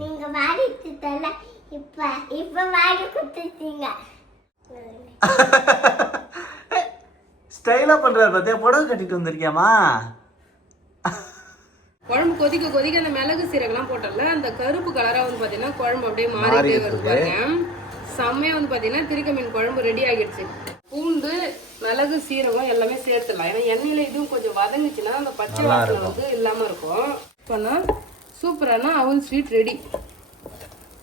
நீங்க வாடிட்டு தல இப்ப வாடி குடுத்தீங்க. ஸ்டைலா பண்றாரு பாத்தியா, புடவை கட்டிட்டு வந்திருக்கியாமா? குழம்பு கொதிக்க கொதிக்க அந்த மிளகு சீரகெல்லாம் போட்டோம்ல, அந்த கருப்பு கலரா வந்து பாத்தீங்கன்னா குழம்பு அப்படியே மாறிட்டே வருது பாருங்க. செம்மையா வந்து பாத்தீங்கன்னா திருக்க மீன் குழம்பு ரெடி ஆகிடுச்சு. பூண்டு மிளகு சீரகம் எல்லாமே சேர்த்துடலாம். ஏன்னா எண்ணெயில இதுவும் கொஞ்சம் வதங்குச்சுன்னா அந்த பச்சை வாசனை வந்து இல்லாம இருக்கும். இப்போனா சூப்பரான அவல் ஸ்வீட் ரெடி.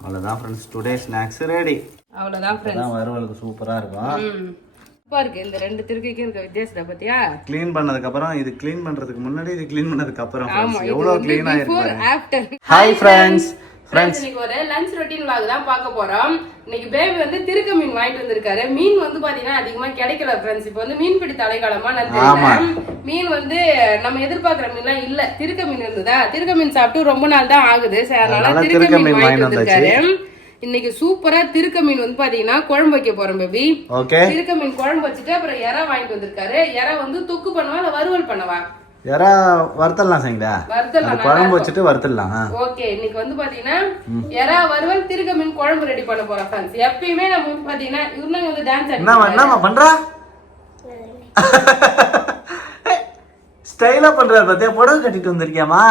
அவ்வளவுதான் ஃப்ரெண்ட்ஸ், டுடே ஸ்நாக்ஸ் ரெடி. அவ்வளவுதான் ஃப்ரெண்ட்ஸ், வறுவலுக்கு சூப்பரா இருக்கும். இருக்கு இந்த ரெண்டு திருக்கைக்கும் இருக்க வித்தியாசத்தை பத்தியா? க்ளீன் பண்ணதுக்கு அப்புறம், இது க்ளீன் பண்றதுக்கு முன்னாடி, இது க்ளீன் பண்ணதுக்கு அப்புறம் எவ்வளவு க்ளீன் ஆயிருக்கு. ஹாய் ஃப்ரெண்ட்ஸ், இன்னைக்கு ஒரு லஞ்ச் ரொட்டீன் vlog தான் பார்க்க போறோம். இன்னைக்கு பேபி வந்து திருக்க மீன் வாங்கிட்டு வந்திருக்காரு. மீன் வந்து பாத்தீங்கன்னா அதிகமா கிடைக்கல ஃப்ரெண்ட்ஸ். இப்போ வந்து மீன் பிடி தலைக்காலமா மீன் வந்து நம்ம எதிர்பார்க்கிற மீன்லாம் இல்ல. திருக்க மீன் இருந்ததா, திருக்க மீன் சாப்பிட்டு ரொம்ப நாள் தான் ஆகுது. அதனால திருக்க மீன் வாங்கிட்டு வந்திருக்காரு. இன்னைக்கு சூப்பரா திருக்க மீன் வந்து பாத்தீங்கன்னா குழம்பு வைக்க போறோம் பேபி. திருக்க மீன் குழம்பு வச்சுட்டு அப்புறம் இறா வாங்கிட்டு வந்திருக்காரு. இறா வந்து தொக்கு பண்ணவா இல்ல வறுவல் பண்ணவா? இறா வறுத்தலாம் சரிங்களா, குழம்பு வச்சுட்டு வறுத்தலாம். ஓகே, இன்னைக்கு வந்து பாத்தீங்கன்னா இறா வறுவல் திருக்க மீன் குழம்பு ரெடி பண்ண போறோம் ஃப்ரெண்ட்ஸ். எப்பயுமே நம்ம வந்து பாத்தீங்கன்னா இவங்க வந்து டான்ஸ் என்னமா பண்றா, ஸ்டைலா பண்றாரு பாத்தியா, புடவை கட்டிட்டு வந்திருக்கியாமா?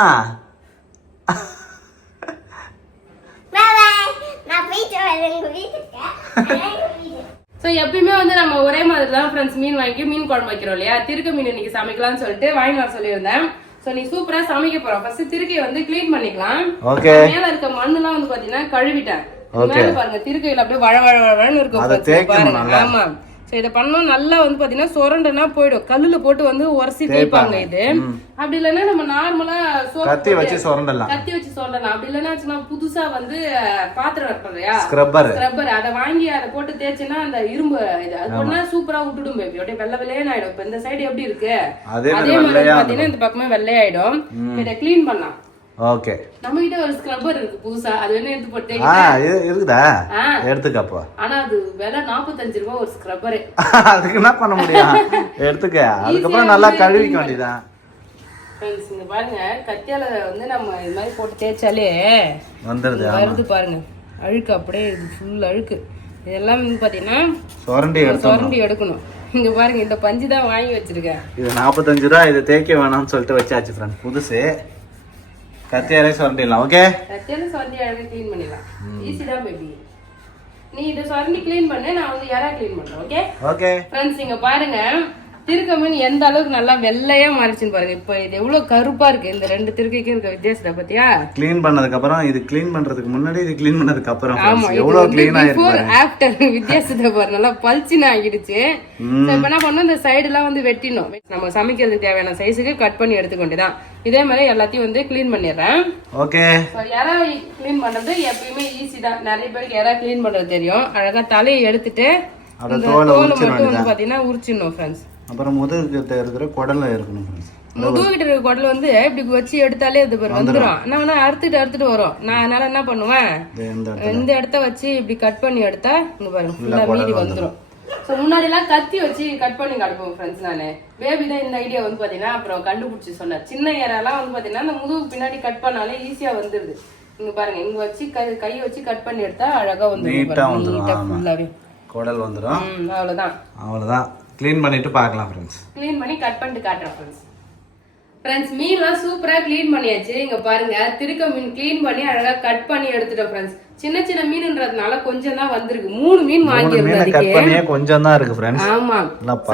சோ எப்பயுமே வந்து நம்ம ஒரே மாதிரி தான் ஃப்ரெண்ட்ஸ் மீன் வாங்கி மீன் குழம்பு வைக்கிறோம் இல்லையா. திருக்க மீன் இன்னைக்கு சமைக்கலாம்னு சொல்லிட்டு வாங்கி வர சொல்லியிருந்தேன். சோ நீ சூப்பரா சமைக்க போறோம். ஃபர்ஸ்ட் திருக்கையை வந்து கிளீன் பண்ணிக்கலாம். மேல இருக்க மண்ணெல்லாம் வந்து பாத்தீங்கன்னா கழுவிட்டேன். மேல பாருங்க திருக்கையில அப்படியே வழ வழ வழன்னு இருக்கும் பாருங்க. ஆமா, இதை பண்ணோம் நல்லா வந்து பாத்தீங்கன்னா சொரண்டனா போயிடும். கல்லுல போட்டு வந்து உரசி தேய்ப்பாங்க இது. அப்படி இல்லைன்னா நம்ம நார்மலா கத்தி வச்சு சொரண்டலாம். அப்படி இல்லைன்னா புதுசா வந்து பாத்திரம் வைப்போம் ஸ்க்ரப்பர், அதை வாங்கி அதை போட்டு தேய்ச்சினா அந்த இரும்பு இது அது ஒன்னா சூப்பரா விட்டுடும் பேபி. அப்படியே வெள்ளை வெள்ளையன்னு ஆயிடும். இப்ப இந்த சைடு எப்படி இருக்கு அதே மாதிரி பாத்தீங்கன்னா இந்த பக்கமே வெள்ளையாயிடும். இதை கிளீன் பண்ணலாம். ஓகே, நம்ம கிட்ட ஒரு ஸ்க்ரப்பர் இருக்கு புதுசா, அது வேணா எடுத்து போட்டு இருக்குதா, எடுத்துக்கப்போ. ஆனா அது விலை 45 ரூபாய் ஒரு ஸ்க்ரப்பர். அதுக்கு என்ன பண்ண முடியும், எடுத்துக்க. அதுக்கப்புறம் நல்லா கழுவிக்க வேண்டியதான். ஃப்ரெண்ட்ஸ் இங்க பாருங்க, கத்தியால வந்து நம்ம இது மாதிரி போட்டு தேய்ச்சாலே வருது பாருங்க. அழுக்கு அப்படியே ஃபுல் அழுக்கு. இதெல்லாம் வந்து பாத்தீங்கன்னா சுரண்டி எடுக்கணும். இங்க பாருங்க, இந்த பஞ்சு தான் வாங்கி வச்சிருக்கேன். இது 45 ரூபா. இது தேய்க்க வேணாம்னு சொல்லிட்டு வச்சாச்சு ஃப்ரெண்ட். புதுசு கத்தியாலே சுரண்டிடலாம். ஓகே, கத்தியால சுரண்டி அழகா க்ளீன் பண்ணிடலாம். ஈஸி தான் பேபி. நீ இத சுரண்டி க்ளீன் பண்ணு, நான் வந்து யாரா க்ளீன் பண்றேன். ஓகே ஓகே ஃப்ரெண்ட்ஸ், இங்க பாருங்க திருக்க மீன் எந்த அளவுக்கு நல்லா வெள்ளையா மாறிச்சுன்னு பாருங்க. இப்ப இது எவ்வளவு கருப்பா இருக்கு. இந்த ரெண்டு திருக்கைக்கும் இருக்க வித்தியாசத்தை பத்தியா? க்ளீன் பண்ணதுக்கு அப்புறம், இது க்ளீன் பண்றதுக்கு முன்னாடி, இது க்ளீன் பண்ணதுக்கு அப்புறம் எவ்வளவு க்ளீன் ஆயிருக்கு. ஆஃப்டர் வித்தியாசத்தை பாருங்க, நல்லா பல்ச்சின்னு ஆகிடுச்சு. இப்ப என்ன பண்ணணும், இந்த சைடு எல்லாம் வந்து வெட்டினோம். நம்ம சமைக்கிறதுக்கு தேவையான சைஸுக்கு கட் பண்ணி எடுத்துக்க வேண்டியதான். இதே மாதிரி எல்லாத்தையும் வந்து க்ளீன் பண்ணிடுறேன். ஓகே, இறா க்ளீன் பண்றது எப்பயுமே ஈஸி தான். நிறைய பேருக்கு இறா க்ளீன் பண்றது தெரியும். அழகா தலையை எடுத்துட்டு தோலை மட்டும் வந்து பாத்தீங்கன்னா உரிச்சிடணும் ஃப்ரெண்ட்ஸ். அப்புறம் முதுகிட்ட இருக்கிற குடல்ல இருக்கணும் ஃப்ரெண்ட்ஸ். முதுகிட்ட இருக்கிற குடல் வந்து இப்படி வச்சு எடுத்தாலே அது வந்துடும். நான் அறுத்துட்டு வரும். நான் அதனால என்ன பண்ணுவேன், இந்த இடத்த வச்சு இப்படி கட் பண்ணி எடுத்தா இங்க பாருங்க ஃபுல்லா மீதி வந்துடும். ஸோ முன்னாடி எல்லாம் கத்தி வச்சு கட் பண்ணி கிடப்போம் ஃப்ரெண்ட்ஸ். நானு பேபி தான் இந்த ஐடியா வந்து பாத்தீங்கன்னா அப்புறம் கண்டுபிடிச்சு சொன்னேன். சின்ன இறாலாம் வந்து பாத்தீங்கன்னா அந்த முதுகு பின்னாடி கட் பண்ணாலே ஈஸியா வந்துருது. இங்க பாருங்க, இங்க வச்சு கை வச்சு கட் பண்ணி எடுத்தா அழகா வந்துடும். ஃபுல்லாவே குடல் வந்துடும். அவ்வளவுதான். க்ளீன் பண்ணிட்டு பார்க்கலாம் ஃப்ரெண்ட்ஸ். க்ளீன் பண்ணி கட் பண்ணிட்டு காட்டுறேன் ஃப்ரெண்ட்ஸ். ஃப்ரெண்ட்ஸ் மீன்லாம் சூப்பரா க்ளீன் பண்ணியாச்சு. இங்க பாருங்க, திருக்க மீன் க்ளீன் பண்ணி அழகா கட் பண்ணி எடுத்துட்டோம் ஃப்ரெண்ட்ஸ். சின்ன சின்ன மீன்ன்றதுனால கொஞ்சம் தான் வந்திருக்கு. 3 மீன் வாங்கி இருந்ததுக்கு கொஞ்சம் தான் இருக்கு ஃப்ரெண்ட்ஸ். ஆமா,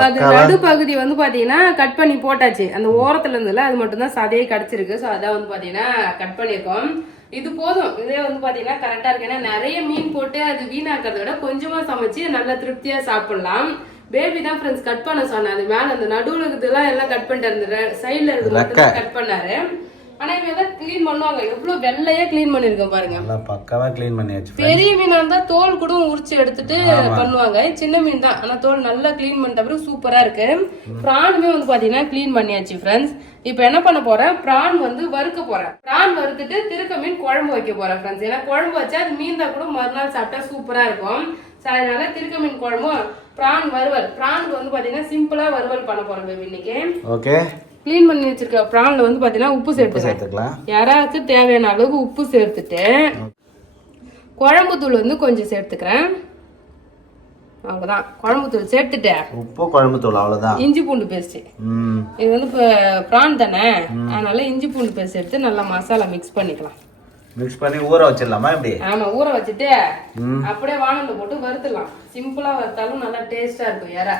அது நடு பகுதி வந்து பாத்தீங்கன்னா கட் பண்ணி போட்டாச்சு. அந்த ஓரத்துல இருந்ததுல அது மட்டும் தான் சதையை கிடைச்சிருக்கு. சோ அதான் வந்து பாத்தீங்கன்னா கட் பண்ணிருக்கோம். இது போதும். இதே வந்து பாத்தீங்கன்னா கரெக்டா இருக்கு. ஏன்னா நிறைய மீன் போட்டு அது வீணாக்கிறத விட கொஞ்சமா சமைச்சு நல்லா திருப்தியா சாப்பிடலாம். பேபி தான் ஃப்ரெண்ட்ஸ் கட் பண்ண சொன்னேன். அது மேல அந்த நடுவுல இருக்கிறதுலாம் எல்லாம் கட் பண்ணிட்டு இருந்தது, சைடுல இருக்கிறது கட் பண்ணாரு. ஆனா இவங்க கிளீன் பண்ணுவாங்க. எவ்வளவு வெள்ளையா கிளீன் பண்ணிருக்கேன் பாருங்க. பக்காவா கிளீன் பண்ணியாச்சு. பெரிய மீனா இருந்தா தோல் கூட உரிச்சு எடுத்துட்டு பண்ணுவாங்க. சின்ன மீன் தான், ஆனா தோல் நல்லா கிளீன் பண்ணிட்ட பிறகு சூப்பரா இருக்கு. பிரானுமே வந்து பாத்தீங்கன்னா கிளீன் பண்ணியாச்சு ஃப்ரெண்ட்ஸ். இப்ப என்ன பண்ண போறேன், பிரான் வந்து வறுக்க போறேன். பிரான் வறுத்துட்டு திருக்க மீன் குழம்பு வைக்க போறேன் ஃப்ரெண்ட்ஸ். ஏன்னா குழம்பு வச்சா அது மீன் தான் கூட மறுநாள் சாப்பிட்டா சூப்பரா இருக்கும். அதனால திருக்க மீன் குழம்பும் பிரான் வறுவல். பிரானுக்கு வந்து பாத்தீங்கன்னா சிம்பிளா வறுவல் பண்ண போறோம் பேபி இன்னைக்கு. ஓகே, க்ளீன் பண்ணி வச்சிருக்க ப்ரான்ல வந்து பாத்தீங்கன்னா உப்பு சேர்த்துக்கலாம். யாராச்சும் தேவையான அளவுக்கு உப்பு சேர்த்துட்டு குழம்பு தூள் வந்து கொஞ்சம் சேர்த்துக்கிறேன். அவ்வளவுதான், குழம்பு தூள் சேர்த்துட்டேன். உப்பு குழம்பு தூள் அவ்வளவுதான். இஞ்சி பூண்டு பேஸ்ட், இது வந்து ப்ரான் தானே, அதனால இஞ்சி பூண்டு பேஸ்ட் எடுத்து நல்லா மசாலா மிக்ஸ் பண்ணிக்கலாம். மிக்ஸ் பண்ணி ஊற வச்சிடலாமா இப்படி? ஆமா, ஊற வச்சுட்டு அப்படியே வானல்ல போட்டு வறுத்துடலாம். சிம்பிளா வறுத்தாலும் நல்லா டேஸ்டா இருக்கும். யாரா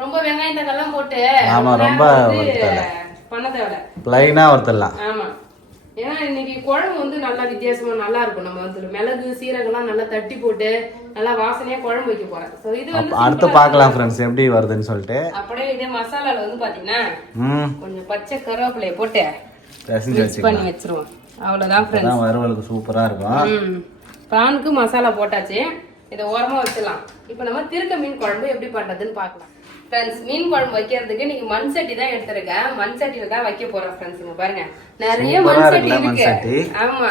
ரொம்ப வெங்காயம் தக்காளம் போட்டு ரொம்ப பண்ண தேவை, ப்ளைனா வறுத்துடலாம். ஆமா, ஏன்னா இன்னைக்கு குழம்பு வந்து நல்லா வித்தியாசமா நல்லா இருக்கும். நம்ம வந்து மிளகு சீரகம்லாம் நல்லா தட்டி போட்டு நல்லா வாசனையா குழம்பு வைக்க போறேன். சோ இது வந்து அடுத்து பார்க்கலாம் ஃப்ரெண்ட்ஸ் எப்படி வருதுன்னு சொல்லிட்டு. அப்படியே இதே மசாலால வந்து பாத்தீங்கன்னா கொஞ்சம் பச்சை கருவேப்பிலைய போட்டு மிக்ஸ் பண்ணி வச்சிருவோம். அவ்வளவுதான் ஃப்ரெண்ட்ஸ், வறுவலுக்கு சூப்பரா இருக்கும். பிரானுக்கு மசாலா போட்டாச்சு, இதை ஓரமா வச்சிடலாம். இப்போ நம்ம திருக்க மீன் குழம்பு எப்படி பண்றதுன்னு பார்க்கலாம். ஃப்ரெண்ட்ஸ், மீன் குழம்பு வைக்கிறதுக்கு நீங்க மண் சட்டி தான் எடுத்துருக்கேன். மண் சட்டியில தான் வைக்க போறோம் ஃப்ரெண்ட்ஸ். பாருங்க, நிறைய மண் சட்டி இருக்கு. ஆமா,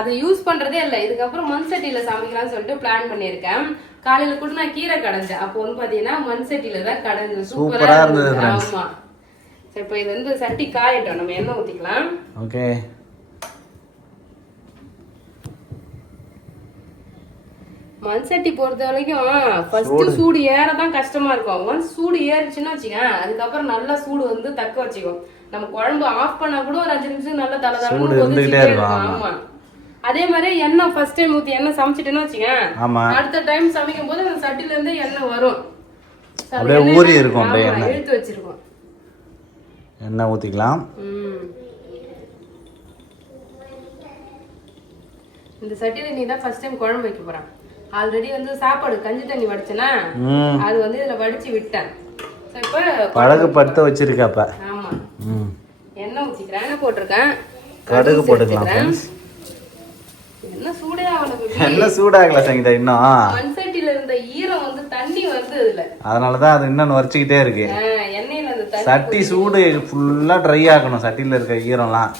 அதை யூஸ் பண்றதே இல்ல. இதுக்கப்புறம் மண் சட்டியில சமைக்கலாம்னு சொல்லிட்டு பிளான் பண்ணிருக்கேன். காலையில கூட நான் கீரை கடைஞ்சேன். அப்போ வந்து பாத்தீங்கன்னா மண் சட்டியில தான் கடைஞ்சு சூப்பரா இருந்தது. ஆமா, சரி, இப்போ இது வந்து சட்டி காயட்டும், நம்ம எண்ணெய் ஊத்திக்கலாம். ஓகே, மண் சட்டி பொறுத்த வரைக்கும் ஃபர்ஸ்ட் சூடு ஏறதான் கஷ்டமா இருக்கும். ஒன்ஸ் சூடு ஏறிச்சுன்னா வச்சுக்க, அதுக்கப்புறம் நல்லா சூடு வந்து தக்க வச்சுக்கும். நம்ம குழம்பு ஆஃப் பண்ணா கூட ஒரு 5 நிமிஷம் நல்லா தலை தலை கொதிச்சுட்டே இருக்கும். ஆமா, அதே மாதிரி எண்ணெய் ஃபர்ஸ்ட் டைம் ஊத்தி எண்ணெய் சமைச்சிட்டேன்னு வச்சுக்க, அடுத்த டைம் சமைக்கும் போது அந்த சட்டில இருந்து எண்ணெய் வரும். அப்படியே ஊறி இருக்கும், அப்படியே எண்ணெய் இழுத்து வச்சிருக்கோம். எண்ணெய் ஊத்திக்கலாம். இந்த சட்டில நீ தான் ஃபர்ஸ்ட் டைம் குழம்பு வைக்க போறேன். ஆல்ரெடி வந்து சாப்பாடு கஞ்சி தண்ணி வடிச்சனா, அது வந்து இதுல வடிச்சு விட்டேன். சோ இப்போ கடுகு பத்த வச்சிருக்க. அப்ப ஆமா, எண்ணெய் ஊத்திக்கிறேன். எண்ணெய் போட்டுருக்கேன், கடுகு போட்டுக்கலாம் फ्रेंड्स. என்ன சூடே ஆகல, என்ன சூடாகல சங்கீதா. இன்னும் மண் சட்டில இருந்த ஈரம் வந்து தண்ணி வந்து இதுல, அதனால தான் அது இன்னும் நொறுச்சிக்கிட்டே இருக்கு. எண்ணெயில அந்த தண்ணி சட்டி சூடு ஃபுல்லா ட்ரை ஆகணும், சட்டில இருக்க ஈரம்லாம்.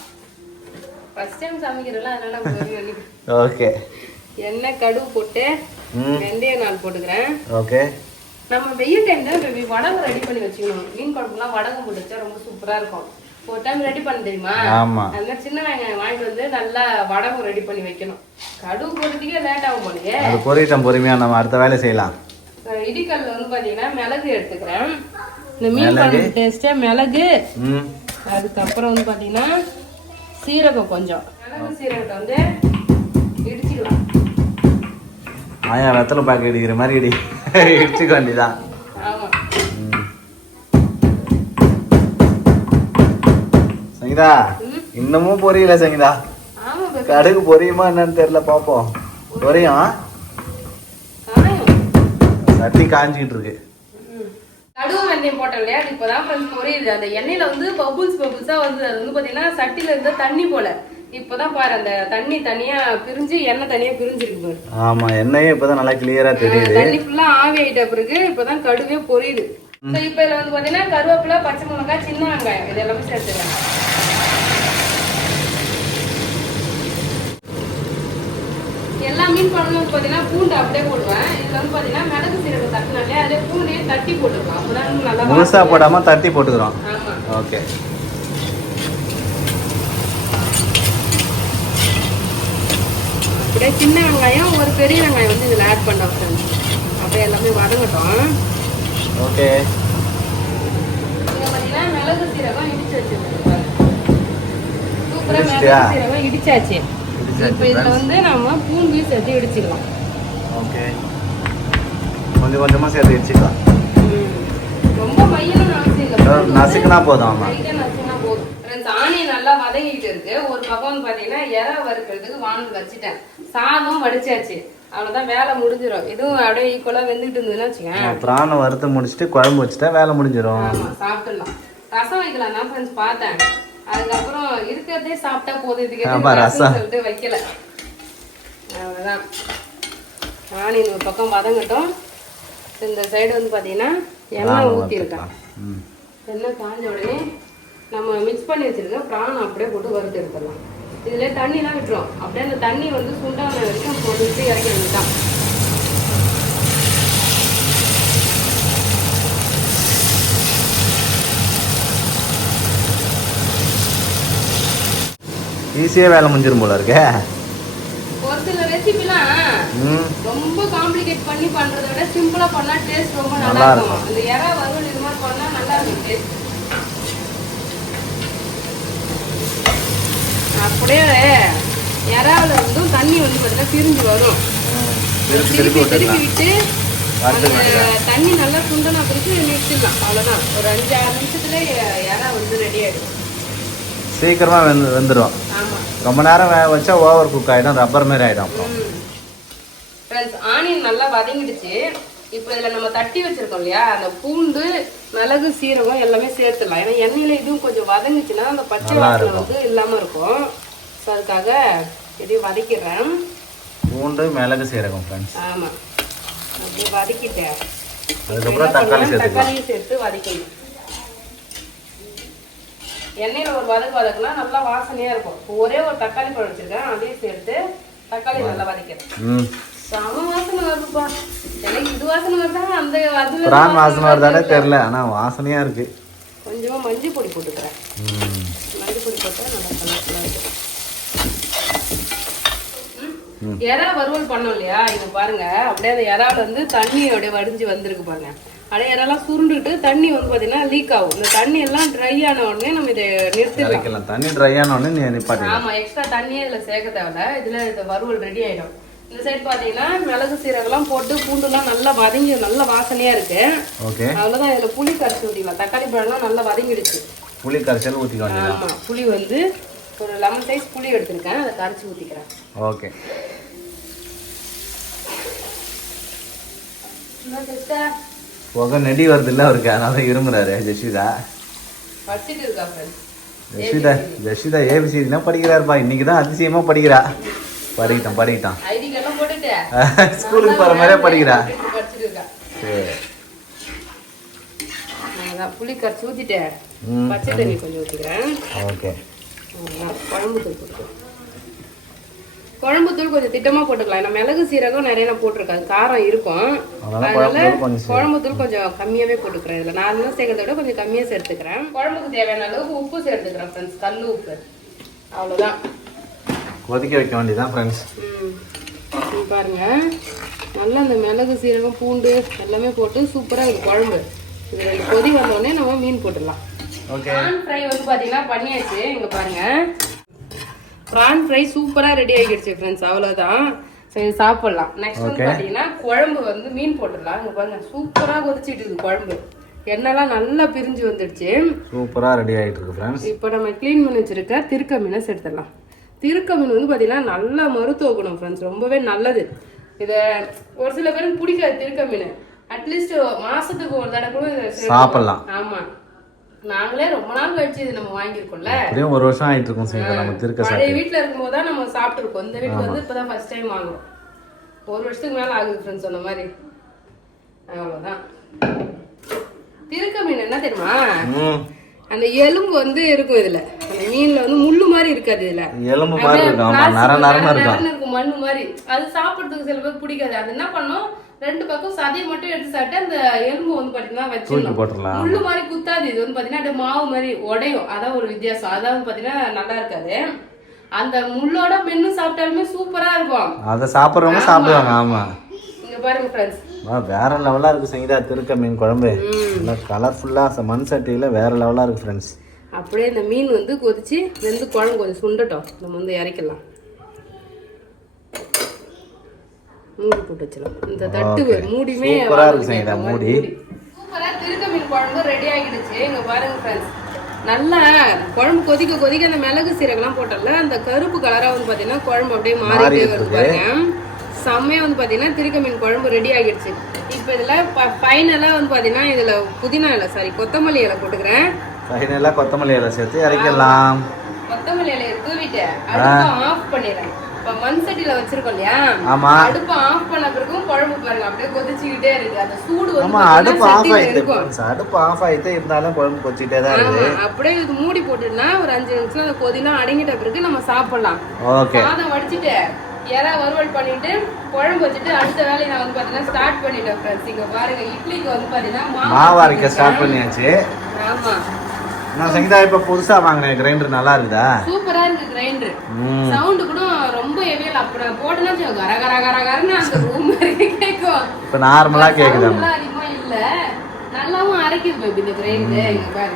ஃபர்ஸ்ட் டைம் சமைக்கிறல, அதனால ஓகே. எண்ணெய் கடுகு போட்டு வெந்தயம் நாள் போட்டுக்கிறேன். ஓகே, நம்ம வெயில் டைம்ல வடகம் ரெடி பண்ணி வச்சுக்கணும். மீன் குழம்புலாம் வடகம் போட்டு வச்சா ரொம்ப சூப்பரா இருக்கும். ஒரு டைம் ரெடி பண்ண தெரியுமா? ஆமா, அதனால சின்ன வெங்காயம் வாங்கிட்டு வந்து நல்லா வடகம் ரெடி பண்ணி வைக்கணும். கடுகு போடுறதுக்கே லேட் ஆகும் போலயே. அது பொரியிட்டோம், பொறுமையா நம்ம அடுத்த வேலை செய்யலாம். இடிக்கல்ல வந்து பாத்தீங்கன்னா மிளகு எடுத்துக்கிறேன். இந்த மீன் குழம்பு டேஸ்டே மிளகு, அதுக்கப்புறம் வந்து பாத்தீங்கன்னா சீரகம் கொஞ்சம். மிளகு சீரகத்தை வந்து இடிச்சுக்கலாம். ஆயா வெத்தலை பாக்கு இடிக்கிற மாதிரி இடிச்சுக்க வேண்டியதான். சங்கீதா, இன்னமும் பொரியல சங்கீதா. கடுகு பொரியுமா என்னன்னு தெரியல, பாப்போம். பொரியும், சட்டி காஞ்சிக்கிட்டு இருக்கு. கடுகு வெந்தயம் போட்டோம் இல்லையா, இப்பதான் ஃப்ரெண்ட்ஸ் பொரியுது. அந்த எண்ணெயில வந்து பபுள்ஸா வந்து அது வந்து பாத்தீங்கன்னா சட்டில இருந்த தண்ணி போல. இப்பதான் பாரு, அந்த தண்ணி தனியா பிரிஞ்சு எண்ணெய் தனியா பிரிஞ்சிருக்கு பாரு. ஆமா, எண்ணெயே இப்பதான் நல்லா கிளியரா தெரியுது. தண்ணி ஃபுல்லா ஆவி ஆயிட்ட பிறகு இப்பதான் கடுவே பொரியுது. இப்ப இதுல வந்து பாத்தீங்கன்னா கருவேப்பிலை, பச்சை மிளகாய், சின்ன வெங்காயம் இது எல்லாமே சேர்த்துக்கலாம். எல்லா மீன் குழம்பும் வந்து பாத்தீங்கன்னா பூண்டு அப்படியே போடுவேன். இதுல வந்து பாத்தீங்கன்னா மிளகு சீரகம் தட்டினாலே அதே பூண்டையே தட்டி போட்டுக்கலாம். அப்பதான் நல்லா முழுசா போடாம தட்டி போட்டுக்கிறோம். ஆமா, ஓகே. அப்படியே சின்ன வெங்காயம் ஒரு பெரிய வெங்காயம் வந்து இதுல ஆட் பண்ணோம் ஃப்ரெண்ட்ஸ். அப்படியே எல்லாமே வதங்கட்டும். ஓகே. இங்க பாத்தீங்கன்னா மிளகு சீரகம் இடிச்சு வச்சிருக்கேன். சூப்பரா மிளகு சீரகம் இடிச்சாச்சு. இப்போ இதுல வந்து நம்ம பூண்டு சேர்த்து இடிச்சுக்கலாம். ஓகே, கொஞ்சம் கொஞ்சமா சேர்த்து இடிச்சுக்கலாம். ரொம்ப மையணும் அவசியம் இல்லை, நசுக்குனா போதும். ஆமா, நசுக்குனா போதும். ஆனியன் நல்லா வதங்கிட்டு இருக்கு. ஒரு பக்கம் பாத்தீங்கன்னா இறை வறுக்கிறதுக்கு வானல் வச்சுட்டேன். சாதம் வடிச்சாச்சு, அவ்வளவுதான், வேலை முடிஞ்சிடும். இதுவும் அப்படியே ஈக்குவலா வெந்துட்டு இருந்ததுன்னா வச்சுக்கேன். பிரானை வறுத்து முடிச்சுட்டு குழம்பு வச்சுட்டா வேலை முடிஞ்சிடும். ஆமா, சாப்பிட்டுலாம். ரசம் வைக்கலாம் தான் ஃப்ரெண்ட்ஸ் பார்த்தேன். அதுக்கப்புறம் இருக்கிறதே சாப்பிட்டா போதும், இதுக்கு ரசம் சொல்லிட்டு வைக்கல. அவ்வளவுதான். ஆனியன் ஒரு பக்கம் வதங்கட்டும். இந்த சைடு வந்து பாத்தீங்கன்னா எண்ணெய் ஊற்றிருக்கேன். எண்ணெய் காஞ்ச உடனே நம்ம மிக்ஸ் பண்ணி வச்சிருக்க பிரான் அப்படியே போட்டு வறுத்து எடுத்துடலாம். இதுல தண்ணிலாம் விட்டுரும். அப்படியே அந்த தண்ணி வந்து சுண்டான வரைக்கும் போட்டு இறக்கி வேண்டியதான். ஈஸியா வேலை முடிஞ்சிரும் போல இருக்கே. ஒரு சில ரெசிபிலாம் ரொம்ப காம்ப்ளிகேட் பண்ணி பண்றதை விட சிம்பிளா பண்ணா டேஸ்ட் ரொம்ப நல்லா இருக்கும். இந்த எறா வறுவல் இது மாதிரி பண்ணா நல்லா இருக்கும் டேஸ்ட். அப்படியே எறாவில் வந்து தண்ணி வந்து பார்த்தீங்கன்னா பிரிஞ்சு வரும். திருப்பி விட்டு தண்ணி நல்லா சுண்டனா பிடிச்சி நிறுத்திடலாம். அவ்வளோதான். ஒரு 5-6 நிமிஷத்துல எறா வந்து ரெடி ஆயிடும். சீக்கிரமா வெந்துடும். ரொம்ப நேரம் வச்சா ஓவர் குக் ஆயிடும், ரப்பர் மாதிரி ஆயிடும். ஆனியன் நல்லா வதங்கிடுச்சு. இப்போ இதுல நம்ம தட்டி வச்சிருக்கோம் இல்லையா, அந்த பூண்டு மிளகு சீரகம் எல்லாமே சேர்த்துடலாம். ஏன்னா எண்ணெயில இதுவும் கொஞ்சம் வதங்குச்சுன்னா அந்த பச்சை வாசனை வந்து இல்லாம இருக்கும். ஸோ அதுக்காக இதையும் வதக்கிடுறேன். பூண்டு மிளகு சீரகம் ஃப்ரெண்ட்ஸ். ஆமா, அப்படியே வதக்கிட்டேன். அதுக்கப்புறம் தக்காளியும் சேர்த்து வதக்கணும். எண்ணெயில ஒரு வதக்குனா நல்லா வாசனையா இருக்கும். ஒரே ஒரு தக்காளி பழம் வச்சிருக்கேன், அதையும் சேர்த்து தக்காளி நல்லா வதக்கிறேன். செம வாசனை வருதுப்பா. எனக்கு இது வாசனை வருதா அந்த அதுல வாசனை வருதானே தெரியல, ஆனா வாசனையா இருக்கு. கொஞ்சமா மஞ்சள் பொடி போட்டுக்கிறேன். மஞ்சள் பொடி போட்டா நல்லா கலர்ஃபுல்லா இருக்கும். எறா வறுவல் பண்ணோம் இல்லையா, இங்க பாருங்க அப்படியே அந்த எறால வந்து தண்ணி அப்படியே வடிஞ்சு வந்திருக்கு பாருங்க. அப்படியே எறெல்லாம் சுருண்டுட்டு தண்ணி வந்து பாத்தீங்கன்னா லீக் ஆகும். இந்த தண்ணி எல்லாம் ட்ரை ஆன உடனே நம்ம இதை நிறுத்திடலாம். தண்ணி ட்ரை ஆன உடனே நிப்பாட்டிடலாம். ஆமா, எக்ஸ்ட்ரா தண்ணியே இதுல சேர்க்க தேவையில்ல. இதுல இந்த வறுவல் ரெடி ஆயிடும். இந்த சைடு பாத்தீங்கன்னா மிளகு சீரகெல்லாம் போட்டு பூண்டுலாம் நல்லா வதங்கி நல்ல வாசனையா இருக்கு. அவ்வளவுதான். இதுல புளி கரைச்சி ஊத்திக்கலாம். தக்காளி பழம்லாம் நல்லா வதங்கிடுச்சு. புளி கரைச்சல் ஊத்திக்கலாம். ஆமா, புளி வந்து ஒரு லெமன் சைஸ் புளி எடுத்திருக்கேன், அதை கரைச்சி ஊத்திக்கிறேன். ஓகே. புகை நெடி வருது இல்ல அவருக்கு, அதனால இருமுறாரு ஜெஷிதா. படிச்சுட்டு இருக்கா ஜெஷிதா ஏபிசிடி படிக்கிறாருப்பா. இன்னைக்குதான் அதிசயமா படிக்கிறா. படிக்கிட்டான் ஸ்கூலுக்கு போற மாதிரியே படிக்கிறா. புளி கரைச்சி ஊத்திட்டேன். பச்சை தண்ணி கொஞ்சம் ஊத்திக்கிறேன். ஓகே. குழம்பு தூள் கொஞ்சம் திட்டமா போட்டுக்கலாம். ஏன்னா மிளகு சீரகம் நிறைய போட்டிருக்காது, காரம் இருக்கும். அதனால குழம்பு தூள் கொஞ்சம் கம்மியாவே போட்டுக்கிறேன். இதுல நார்மலா சேர்க்கறத விட கொஞ்சம் கம்மியா சேர்த்துக்கிறேன். குழம்புக்கு தேவையான அளவுக்கு உப்பு சேர்த்துக்கிறேன் ஃப்ரெண்ட்ஸ், கல் உப்பு. அவ்வளவுதான். கொதிக்க வைக்க வேண்டியதான் ஃப்ரெண்ட்ஸ். பாருங்க நல்லா அந்த மிளகு சீரகம் பூண்டு எல்லாமே போட்டு சூப்பரா இருக்கு குழம்பு. இது 2 கொதி வந்தோடனே நம்ம மீன் போட்டுடலாம். ப்ரான் ஃப்ரை வந்து பாத்தீங்கன்னா பண்ணியாச்சு. இங்க பாருங்க ப்ரான் ஃப்ரை சூப்பரா ரெடி ஆகிடுச்சு ஃப்ரெண்ட்ஸ். அவ்வளவுதான். சரி, சாப்பிடலாம். நெக்ஸ்ட் வந்து பாத்தீங்கன்னா குழம்பு வந்து மீன் போட்டுடலாம். இங்க பாருங்க சூப்பரா கொதிச்சிட்டு இருக்கு குழம்பு. எண்ணெய்லாம் நல்லா பிரிஞ்சு வந்துடுச்சு. சூப்பரா ரெடி ஆயிட்டு இருக்கு ஃப்ரெண்ட்ஸ். இப்போ நம்ம க்ளீன் பண்ணி வச்சிருக்க திருக்க மீனை சேர்த்துடலாம். திருக்க மீன் வந்து பாத்தீங்கன்னா நல்லா மருத்துவ குணம் ஃப்ரெண்ட்ஸ், ரொம்பவே நல்லது. இத ஒரு சில பேருக்கு பிடிக்காது திருக்க மீன். அட்லீஸ்ட் மாசத்துக்கு ஒரு தடவை கூட சாப்பிடலாம். ஆமா, நாங்களே ரொம்ப நாள் கழிச்சு இது நம்ம வாங்கியிருக்கோம்ல. அப்படியே 1 வருஷம் ஆயிட்டு இருக்கும் சார் நம்ம திருக்க சாப்பிட்டு. பழைய வீட்ல இருக்கும்போது தான் நம்ம சாப்பிட்டு இருக்கோம். இந்த வீட்டுல வந்து இப்பதான் ஃபர்ஸ்ட் டைம் வாங்குறோம். 1 வருஷத்துக்கு மேல ஆகுது ஃப்ரெண்ட்ஸ் சொன்ன மாதிரி. அவ்வளவுதான். திருக்க மீன் என்ன தெரியுமா, அந்த எலும்பு வந்து இருக்கும் இதுல. அந்த மீன்ல வந்து முள்ளு மாதிரி இருக்காது. இதுல எலும்பு மாதிரி இருக்கும். ஆமா, நரநரமா இருக்கும், மண்ணு மாதிரி. அது சாப்பிடுறதுக்கு சில பேர் பிடிக்காது. அது என்ன பண்ணும், 2 பக்கம் சதையை மட்டும் எடுத்து சாப்பிட்டு அந்த எலும்பு வந்து பாத்தீங்கன்னா வச்சிடலாம். முள்ளு மாதிரி குத்தாது. இது வந்து பாத்தீங்கன்னா அப்படியே மாவு மாதிரி உடையும். அதான் ஒரு வித்தியாசம். அதாவது பாத்தீங்கன்னா நல்லா இருக்காது. அந்த முள்ளோட மென்னு சாப்பிட்டாலுமே சூப்பரா இருக்கும். அத சாப்பிடுறவங்க சாப்பிடுவாங்க. ஆமா, இங்க பாருங்க ஃப்ரெண்ட்ஸ், வேற லெவலா இருக்கு சங்கீதா திருக்க மீன் குழம்பு. நல்லா கலர்ஃபுல்லா மண் சட்டியில வேற லெவலா இருக்கு ஃப்ரெண்ட்ஸ். அப்படியே இந்த மீன் வந்து கொதிச்சு வெந்து குழம்பு கொஞ்சம் சுண்டட்டும். நம்ம வந்து இறக்கலாம். மூடி போட்டு வச்சிடலாம். இந்த தட்டு மூடியுமே சூப்பரா இருக்கு சங்கீதா. மூடி சூப்பரா திருக்க மீன் குழம்பு ரெடி ஆகிடுச்சு. இங்க பாருங்க ஃப்ரெண்ட்ஸ், நல்லா குழம்பு கொதிக்க கொதிக்க அந்த மிளகு சீரகம்லாம் போட்டல அந்த கருப்பு கலரா வந்து பாத்தீங்கன்னா குழம்பு அப்படியே மாறிட்டே வருது பாருங்க. செம்மையா வந்து பாத்தீங்கன்னா திருக்க மீன் குழம்பு ரெடி ஆகிடுச்சு. இப்போ இதுல ஃபைனலா வந்து பாத்தீங்கன்னா இதுல புதினா இலை கொத்தமல்லி இலை போட்டுக்கிறேன். ஃபைனலா கொத்தமல்லி இலை சேர்த்து இறக்கலாம். கொத்தமல்லி இலையை தூவிட்டு அடுப்பை ஆஃப் பண்ணிடுறேன். இப்ப மண் சட்டியில வச்சிருக்கோம் இல்லையா, அடுப்பை ஆஃப் பண்ண பிறகும் குழம்பு பாருங்க அப்படியே கொதிச்சுக்கிட்டே இருக்கு. அந்த சூடு வந்து அடுப்பு ஆஃப் ஆயிட்டு அடுப்பு ஆஃப் ஆயிட்டு இருந்தாலும் குழம்பு கொதிச்சுட்டே தான் இருக்கு. அப்படியே இது மூடி போட்டுனா ஒரு 5 நிமிஷம் அந்த கொதிலாம் அடங்கிட்ட பிறகு நம்ம சாப்பிடலாம். சாதம் வடிச்சிட்டு எறா வறுவல் பண்ணிட்டு குழம்பு வச்சுட்டு அடுத்த வேலையை நான் வந்து பாத்தீங்கன்னா ஸ்டார்ட் பண்ணிட்டேன் ஃப்ரெண்ட்ஸ். இங்க பாருங்க இட்லிக்கு வந்து பாத்தீங்கன்னா மாவு அரைக்க ஸ்டார்ட் பண்ணியாச்சு. ஆமா, நான் சங்கீதா இப்ப புதுசா வாங்கினேன் கிரைண்டர். நல்லா இருக்குதா? சூப்பரா இருக்கு இருக்கு கிரைண்டர். சவுண்ட் கூட ரொம்ப ஹெவியா அப்ப போட்டனா கர கர கர கரன்னு அந்த ரூம் கேக்கும். இப்ப நார்மலா கேக்குது. அதிகமா இல்ல. நல்லாவும் அரைக்குது பேபி இந்த கிரைண்டர். இங்க பாரு.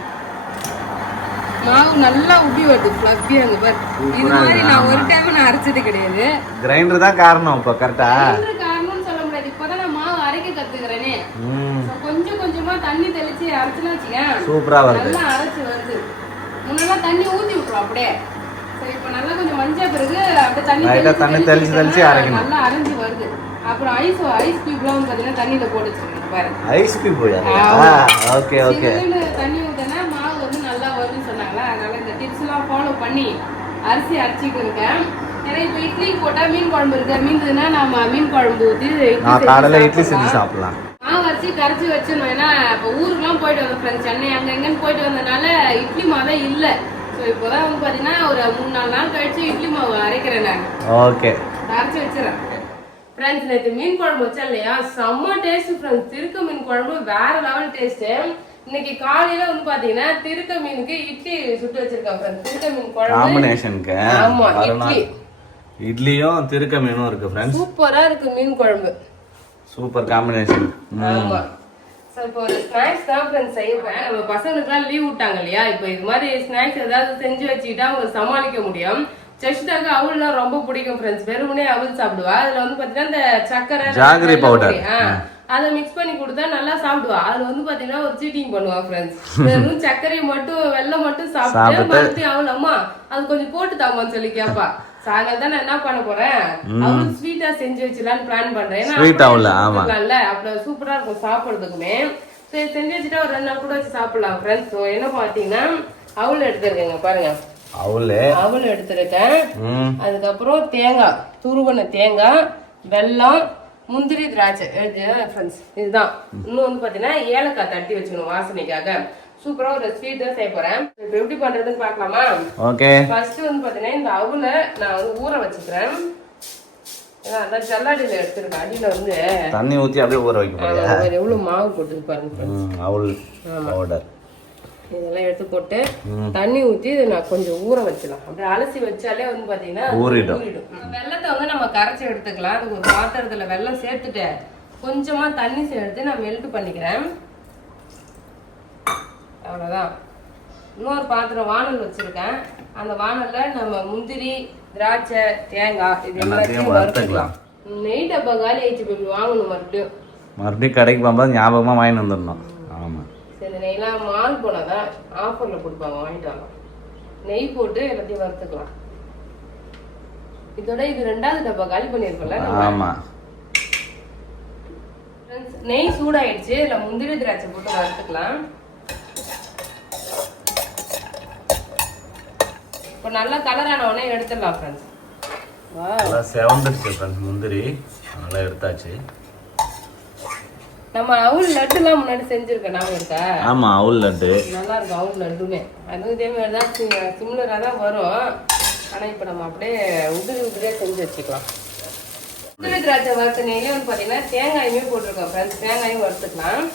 மாவு நல்லா உப்பி வருது ஃப்ளஃபியா இங்க பாரு. இது மாதிரி நான் ஒரு டைம் நான் அரைச்சது கிடையாது. கிரைண்டர் தான் காரணம் இப்ப கரெக்ட்டா? கிரைண்டர் காரணம்னு சொல்ல முடியாது. இப்பதான் நான் மாவு அரைக்க கத்துக்கிறேனே. கொஞ்சம் கொஞ்சமா தண்ணி தெளிச்சு அரைச்சுனா வச்சுக்க. சூப்பரா வருது. நல்லா அரைச்சு வருது. முன்னெல்லாம் தண்ணி ஊத்தி விட்டுரும் அப்படியே. சரி இப்ப நல்லா கொஞ்சம் மஞ்சள் பிறகு அப்படியே தண்ணி தெளிச்சு அரைக்கணும். நல்லா அரைஞ்சு வருது. அப்புறம் ஐஸ் கியூப்லாம் பாத்தீங்கன்னா தண்ணியில போட்டு வச்சிருக்கேன் பாரு. ஐஸ் கியூப் போயா? Okay okay. தண்ணி ஊத்தினா மாவு வந்து நல்லா வரும்னு சொன்னாங்களா, அதனால இந்த டிப்ஸ் எல்லாம் ஃபாலோ பண்ணி அரிசி அரைச்சிட்டு இருக்கேன். ஏன்னா இப்ப இட்லி போட்டா மீன் குழம்பு இருக்கு, மீன்துன்னா நம்ம மீன் குழம்பு ஊத்தி இட்லி செஞ்சு சாப்பிடலாம். மாவு அரைச்சி கரைச்சி வச்சிடணும். ஏன்னா இப்ப ஊருக்குலாம் போயிட்டு வந்தோம் ஃப்ரெண்ட்ஸ், சென்னை அங்க எங்கன்னு போயிட்டு வந்ததுனால இட்லி மாவே இல்ல. ஸோ இப்போதான் வந்து பாத்தீங்கன்னா ஒரு 3-4 நாள் கழிச்சு இட்லி மாவு அரைக்கிறேன் நான். ஓகே, அரைச்சி வச்சிடறேன் ஃப்ரெண்ட்ஸ். நேற்று மீன் குழம்பு வச்சா இல்லையா, செம்ம டேஸ்ட் ஃப்ரெண்ட்ஸ். திருக்க மீன் குழம்பு வேற லெவல் டேஸ்ட். இன்னைக்கு காலையில வந்து பாத்தீங்கன்னா திருக்க மீனுக்கு இட்லி சுட்டு வச்சிருக்கேன் ஃப்ரெண்ட்ஸ். திருக்க மீன் குழம்பு காம்பினேஷனுக்கு. ஆமா, இட்லியும் திருக்க மீனும் இருக்கு ஃப்ரெண்ட்ஸ். சூப்பரா இருக்கு மீன் குழம்பு. Super combination. ஆமா. சோ இப்போ ஒரு ஸ்நாக்ஸ் தான் ஃப்ரெண்ட்ஸ் செய்யறேன். நம்ம பசங்களுக்குலாம் லீவ் விட்டாங்க இல்லையா, இப்போ இது மாதிரி ஸ்நாக்ஸ் ஏதாவது செஞ்சு வச்சுக்கிட்டா அவங்க சமாளிக்க முடியும். செஸ்டாக்கு அவள்லாம் ரொம்ப பிடிக்கும் ஃப்ரெண்ட்ஸ். வெறுமனே அவள் சாப்பிடுவா. அதுல வந்து பாத்தீங்கன்னா இந்த சக்கரை ஜாகரி பவுடர் அதை மிக்ஸ் பண்ணி கொடுத்தா நல்லா சாப்பிடுவா. அதுல வந்து பாத்தீங்கன்னா ஒரு சீட்டிங் பண்ணுவா ஃப்ரெண்ட்ஸ். வெறும் சர்க்கரையை மட்டும் வெள்ளம் மட்டும் சாப்பிட்டு மறுபடியும் அவள் அம்மா அது கொஞ்சம் போட்டு தாமான்னு சொல்லி கேப்பா. அதனால தான் நான் என்ன பண்ண போறேன், அவளுக்கு ஸ்வீட்டா செஞ்சு வச்சிடலான்னு பிளான் பண்றேன். அப்படி சூப்பரா இருக்கும் சாப்பிடுறதுக்குமே. சரி செஞ்சு வச்சுட்டா ஒரு 2 நாள் கூட வச்சு சாப்பிடலாம் ஃப்ரெண்ட்ஸ். என்ன பாத்தீங்கன்னா அவள் எடுத்துருக்கேங்க பாருங்க. அவள் எடுத்துருக்கேன். அதுக்கப்புறம் தேங்காய், துருவன தேங்காய், வெல்லம், முந்திரி, திராட்சை ஃப்ரெண்ட்ஸ். இதுதான். இன்னும் வந்து பாத்தீங்கன்னா ஏலக்காய் தட்டி வச்சுக்கணும் வாசனைக்காக. சூப்பரா ஒரு ஸ்வீட் தான் செய்ய போறேன். இப்ப எப்படி பண்றதுன்னு பாக்கலாமா? ஓகே. ஃபர்ஸ்ட் வந்து பாத்தீங்கன்னா இந்த அவல நான் வந்து ஊற வச்சுக்கிறேன். அதான் ஜல்லாடியில எடுத்துருக்கேன். அடியில வந்து தண்ணி ஊத்தி அப்படியே ஊற வைக்க போறேன். எவ்வளவு மாவு போட்டு பாருங்க. அவல் பவுடர் இதெல்லாம் எடுத்து போட்டு தண்ணி ஊத்தி இதை நான் கொஞ்சம் ஊற வச்சிடலாம். அப்படியே அலசி வச்சாலே வந்து பாத்தீங்கன்னா ஊறிடும். வெள்ளத்தை வந்து நம்ம கரைச்சி எடுத்துக்கலாம். அதுக்கு ஒரு பாத்திரத்துல வெள்ளம் சேர்த்துட்டு கொஞ்சமா தண்ணி சேர்த்து நான் மெல்ட் பண்ணிக்கிறேன். அவ்வளவுதான். இன்னொரு பாத்திரம் வானல் வச்சிருக்கேன். அந்த வானல்ல நம்ம முந்திரி, திராட்சை, தேங்காய் இது எல்லாத்தையும் வறுத்துக்கலாம். நெய் டப்பா காலி ஆயிடுச்சு போய் வாங்கணும். மறுபடியும் கடைக்கு போகும்போது ஞாபகமா வாங்கிட்டு வந்துடணும். ஆமா, சரி. நெய்லாம் மால் போனாதான் ஆஃபர்ல கொடுப்பாங்க, வாங்கிட்டு வரலாம். நெய் போட்டு எல்லாத்தையும் வறுத்துக்கலாம். இதோட இது 2வது டப்பா காலி பண்ணிருக்கோம்ல. ஆமா, நெய் சூடாயிடுச்சு. இதுல முந்திரி, திராட்சை போட்டு வறுத்துக்கலாம். இப்போ நல்லா கலர் ஆன உடனே எடுத்துடலாம் ஃப்ரெண்ட்ஸ். வா, செவந்துருச்சு ஃப்ரெண்ட்ஸ் முந்திரி. நல்லா எடுத்தாச்சு. நம்ம அவுல் லட்டுலாம் முன்னாடி செஞ்சிருக்கேன், நாம இருக்கா? ஆமா, அவுல் லட்டு நல்லா இருக்கும். அவுல் லட்டுமே அதுவும் இதே மாதிரி தான் சிம்லரா தான் வரும். ஆனா இப்போ நம்ம அப்படியே உதிரியா செஞ்சு வச்சுக்கலாம். முந்திரி திராட்சை வறுத்த நெய்லேயே வந்து பார்த்தீங்கன்னா தேங்காயுமே போட்டிருக்கோம் ஃப்ரெண்ட்ஸ். தேங்காயும் வறுத்துக்கலாம்.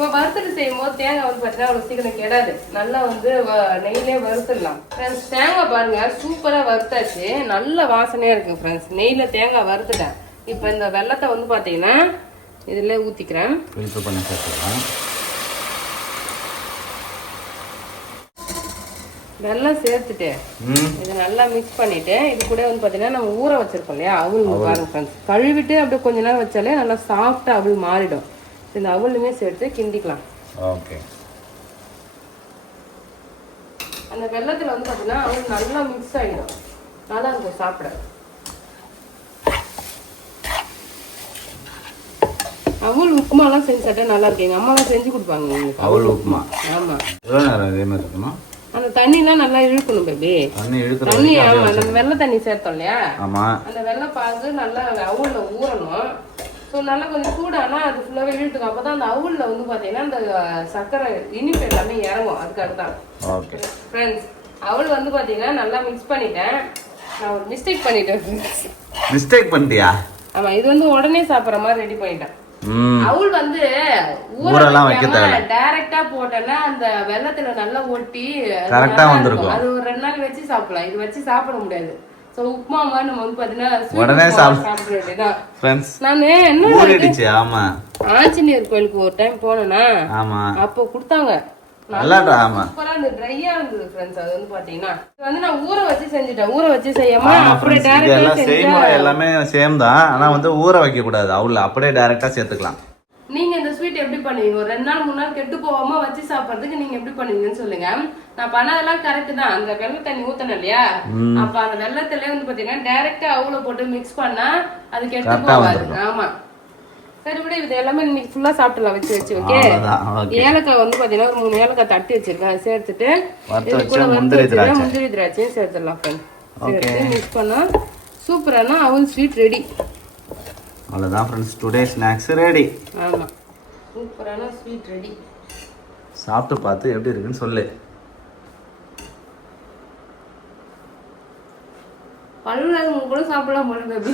இப்போ வறுத்துட்டு செய்யும் போது தேங்காய் வந்து பார்த்தீங்கன்னா அவ்வளோ சீக்கிரம் கெடாது. நல்லா வந்து நெய்லேயே வறுத்துடலாம் ஃப்ரெண்ட்ஸ். தேங்காய் பாருங்க சூப்பராக வறுத்தாச்சு. நல்ல வாசனையாக இருக்குது ஃப்ரெண்ட்ஸ். நெய்யில் தேங்காய் வறுத்துட்டேன். இப்போ இந்த வெள்ளத்தை வந்து பார்த்தீங்கன்னா இதில் ஊற்றிக்கிறேன். ஃபில்டர் பண்ணி சேர்த்துக்கலாம். வெள்ளம் சேர்த்துட்டு இதை நல்லா மிக்ஸ் பண்ணிட்டு இது கூட வந்து பார்த்தீங்கன்னா நம்ம ஊற வச்சிருக்கோம் இல்லையா அவள் பாருங்க ஃப்ரெண்ட்ஸ். கழுவிட்டு அப்படியே கொஞ்ச நேரம் வச்சாலே நல்லா சாஃப்டாக அவள் மாறிடும். இந்த அவளுமே சேர்த்து கிண்டிக்கலாம். ஓகே. அந்த வெள்ளத்துல வந்து பாத்தீங்கன்னா அவள் நல்லா மிக்ஸ் ஆகிடும். நல்லா இருக்கும் சாப்பிட. அவள் உப்புமாலாம் செஞ்சு சாப்பிட்டா நல்லா இருக்கு. எங்க அம்மாலாம் செஞ்சு கொடுப்பாங்க உங்களுக்கு அவள் உப்புமா. ஆமா, அதே மாதிரி இருக்கணும். அந்த தண்ணிலாம் நல்லா இழுக்கணும் பேபி. தண்ணி ஆமா, நம்ம வெள்ளை தண்ணி சேர்த்தோம் இல்லையா, அந்த வெள்ளை பாகு நல்லா அவள்ல ஊறணும். ஸோ நல்லா கொஞ்சம் சூடானா அது ஃபுல்லாகவே இழுத்துக்கும். அப்போ தான் அந்த அவுளில் வந்து பார்த்தீங்கன்னா அந்த சர்க்கரை இனிப்பு எல்லாமே இறங்கும். அதுக்காக தான். ஓகே ஃப்ரெண்ட்ஸ், அவள் வந்து பார்த்தீங்கன்னா நல்லா மிக்ஸ் பண்ணிட்டேன். நான் ஒரு மிஸ்டேக் பண்ணிட்டேன். மிஸ்டேக் பண்ணிட்டியா? ஆமாம், இது வந்து உடனே சாப்பிட்ற மாதிரி ரெடி பண்ணிட்டேன். அவுள் வந்து ஊரெல்லாம் வைக்க தேவை டைரக்டா போட்டேன்னா அந்த வெள்ளத்துல நல்லா ஒட்டி கரெக்டா வந்திருக்கும். அது ஒரு 2 நாள் வச்சு சாப்பிடலாம், இது வச்சு சாப்பிட முடியாது. சோ உப்புமா மாதிரி நம்ம வந்து பாத்தீங்கன்னா உடனே சாப்பிட வேண்டியதான். ஃப்ரெண்ட்ஸ் நானு என்ன ஊறிடுச்சு. ஆமா ஆஞ்சநேயர் கோயிலுக்கு ஒரு டைம் போனேன்னா ஆமா அப்போ கொடுத்தாங்க நல்லாடா. ஆமா சூப்பரா இருந்தது, ட்ரையா இருந்தது ஃப்ரெண்ட்ஸ். அது வந்து பாத்தீங்கன்னா இது வந்து நான் ஊற வச்சு செஞ்சுட்டேன். ஊற வச்சு செய்யாம அப்படியே டைரக்டா செய்முறை எல்லாமே சேம் தான். ஆனா வந்து ஊற வைக்க கூடாது, அவுல அப்படியே டைரக்டா சேர்த்துக்கலாம். நீங்க இந்த ஸ்வீட் எப்படி பண்ணுவீங்க? ஒரு 2 நாள் 3 நாள் கெட்டு போகாம வச்சு சாப்பிடுறதுக்கு நீங்க எப்படி பண்ணுவீங்கன்னு சொல்லுங்க. நான் பண்ணதெல்லாம் கரெக்ட் தான். அந்த வெள்ளை தண்ணி ஊத்தணும் இல்லையா, அப்ப அந்த வெள்ளத்துல வந்து பாத்தீங்கன்னா டைரக்டா அவுல போட்டு மிக்ஸ் பண்ணா அது கெட்டு போகாது. ஆமா சரி விட, இது எல்லாமே இன்னைக்கு ஃபுல்லா சாப்பிடலாம் வச்சு வச்சு. ஓகே, ஏலக்காய் வந்து பாத்தீங்கன்னா ஒரு 3 ஏலக்காய் தட்டி வச்சிருக்கேன், அதை சேர்த்துட்டு இது கூட முந்திரி திராட்சையும் சேர்த்துடலாம் ஃப்ரெண்ட். சேர்த்து மிக்ஸ் பண்ணா சூப்பரான அவல் ஸ்வீட் ரெடி. அவ்வளவுதான் ஃப்ரெண்ட்ஸ், டுடே ஸ்நாக்ஸ் ரெடி. ஆமா சூப்பரான ஸ்வீட் ரெடி. சாப்பிட்டு பார்த்து எப்படி இருக்குன்னு சொல்லு. பல்லு இல்லாதவங்க கூட சாப்பிடலாம் போல பேபி.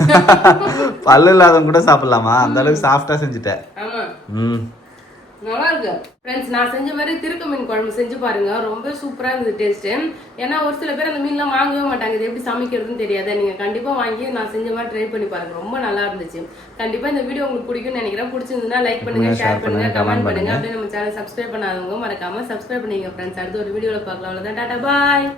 பல்லு இல்லாதவங்க கூட சாப்பிடலாமா? அந்த அளவுக்கு சாஃப்டா செஞ்சுட்டேன். ஆமா நல்லா இருக்கு ஃப்ரெண்ட்ஸ். நான் செஞ்ச மாதிரி திருக்க மீன் குழம்பு செஞ்சு பாருங்க, ரொம்ப சூப்பரா இருந்தது டேஸ்ட். ஏன்னா ஒரு சில பேர் அந்த மீன்லாம் வாங்கவே மாட்டாங்க, இது எப்படி சமைக்கிறதுன்னு தெரியாது. நீங்க கண்டிப்பா வாங்கி நான் செஞ்ச மாதிரி ட்ரை பண்ணி பாருங்க, ரொம்ப நல்லா இருந்துச்சு. கண்டிப்பா இந்த வீடியோ உங்களுக்கு பிடிக்கும்னு நினைக்கிறேன். பிடிச்சிருந்தா லைக் பண்ணுங்க, ஷேர் பண்ணுங்க, கமெண்ட் பண்ணுங்க. அப்படியே நம்ம சேனல் சப்ஸ்கிரைப் பண்ணாதவங்க மறக்காம சப்ஸ்கிரைப் பண்ணிங்க ஃப்ரெண்ட்ஸ். அடுத்த ஒரு வீடியோல பார்க்கலாம். அவ்வளவுதான், டாடா பாய்.